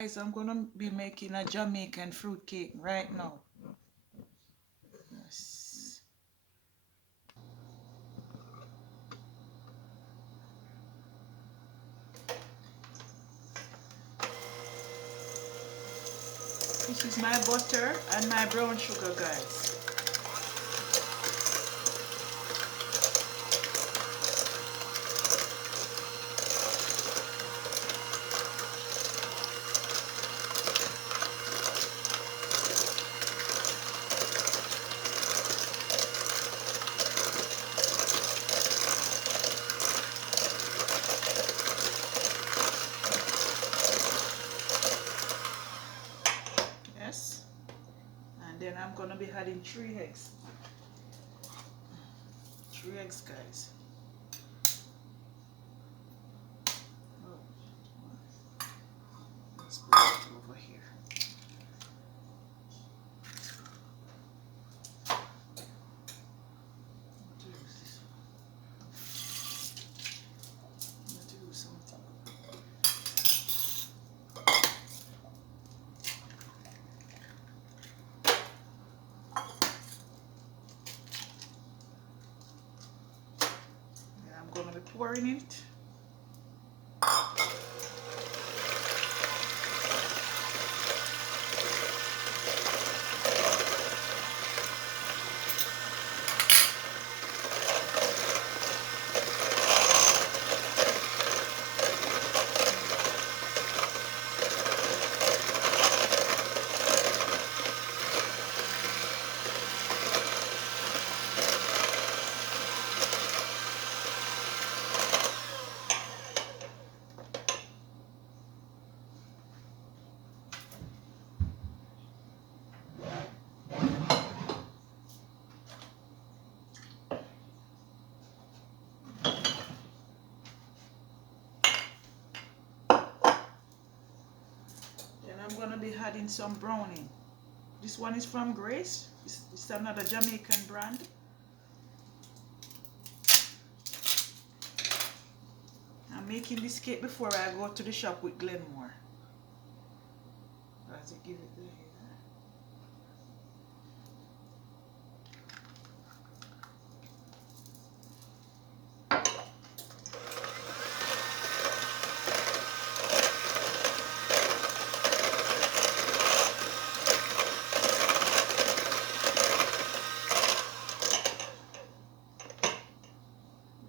Guys, I'm gonna be making a Jamaican fruit cake right now. Yes. This is my butter and my brown sugar, guys. Yes. And then I'm gonna be adding 3 eggs. 3 eggs, guys. Oh, let's put it over here. What is this one? I'm gonna do something. And I'm gonna be pouring it. Then I'm gonna be adding some browning. This one is from Grace. It's another Jamaican brand. I'm making this cake before I go to the shop with Glenmore. As I give it the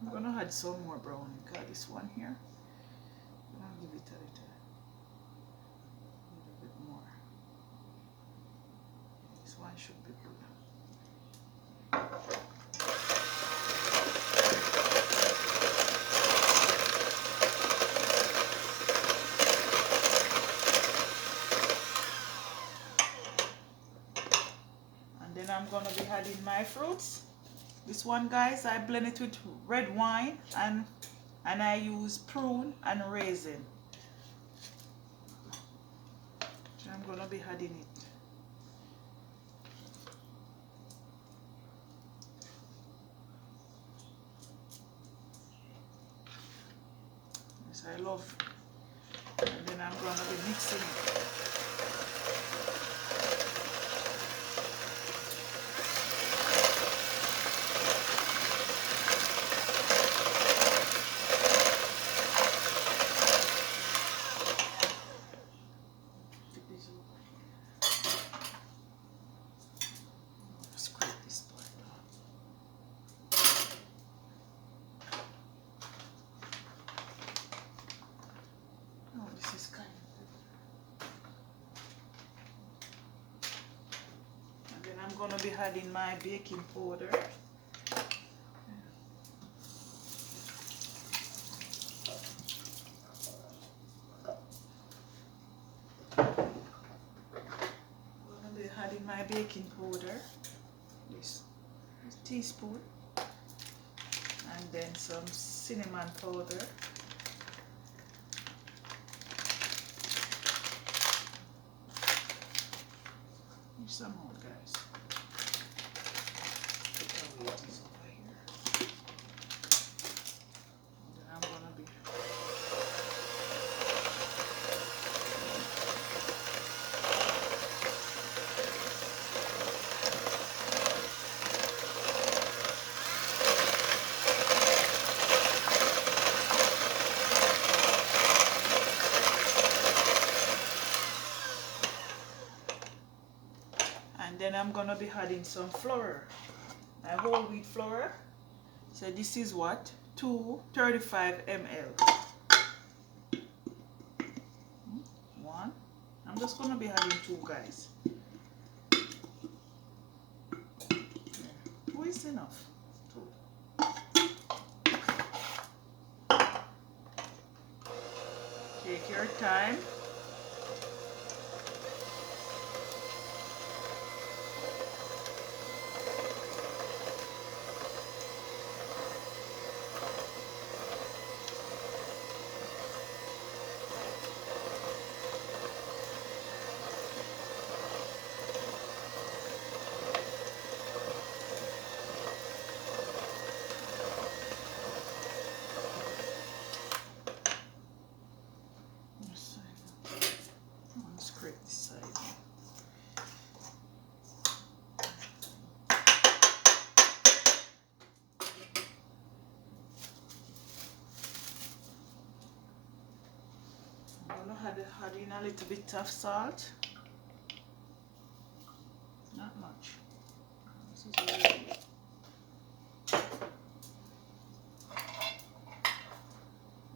I'm gonna add some more browning. Got this one here. I'll give it a little bit more. This one should be good. And then I'm gonna be adding my fruits. This one, guys, I blend it with red wine and I use prune and raisin. So I'm gonna be adding it. Yes, I love. And then I'm gonna be mixing it. Scrape this part now. Oh, this is kind of. And then I'm gonna be adding my baking powder. Adding my baking powder, this teaspoon, and then some cinnamon powder, some more, guys. Put away this over here. And then I'm gonna be then I'm gonna be adding some flour. My whole wheat flour. So this is what? 235 ml. One. I'm just gonna be adding two, guys. Two is enough. Two. Take your time. Scrape this side. I'm gonna add in a little bit of salt. Not much. This is really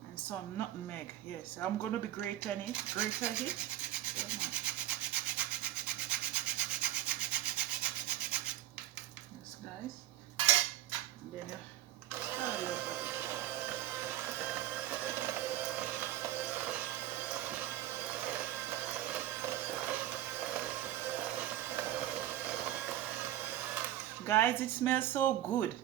and some nutmeg. Yes, I'm gonna be grating it. Yes, guys. And then guys, it smells so good.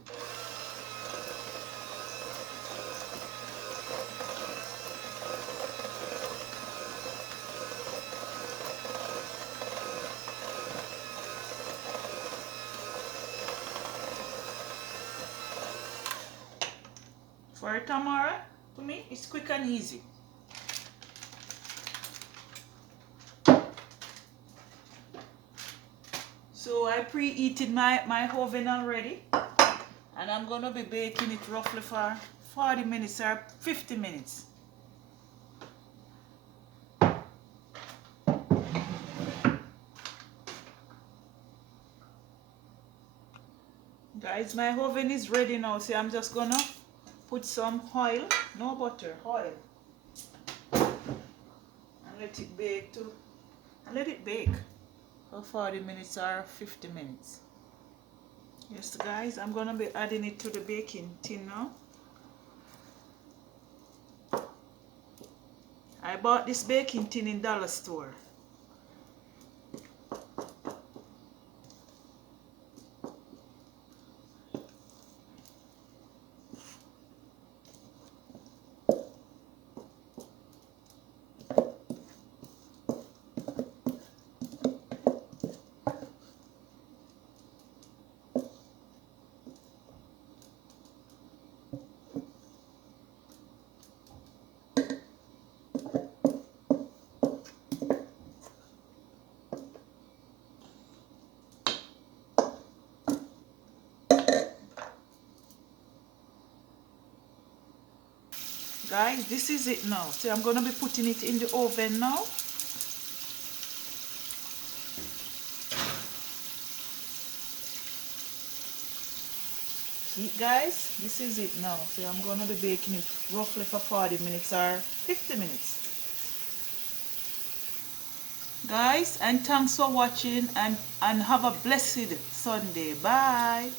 For a tamara, to me, it's quick and easy. So I preheated my oven already, and I'm gonna be baking it roughly for 40 minutes or 50 minutes. Guys, my oven is ready now, so I'm just gonna put some oil, no butter, oil, and let it bake for 40 minutes or 50 minutes. Yes, guys, I'm gonna be adding it to the baking tin now. I bought this baking tin in dollar store. Guys, this is it now. So I'm gonna be putting it in the oven now. See, guys, this is it now. So I'm gonna be baking it roughly for 40 minutes or 50 minutes. Guys, and thanks for watching, and have a blessed Sunday. Bye.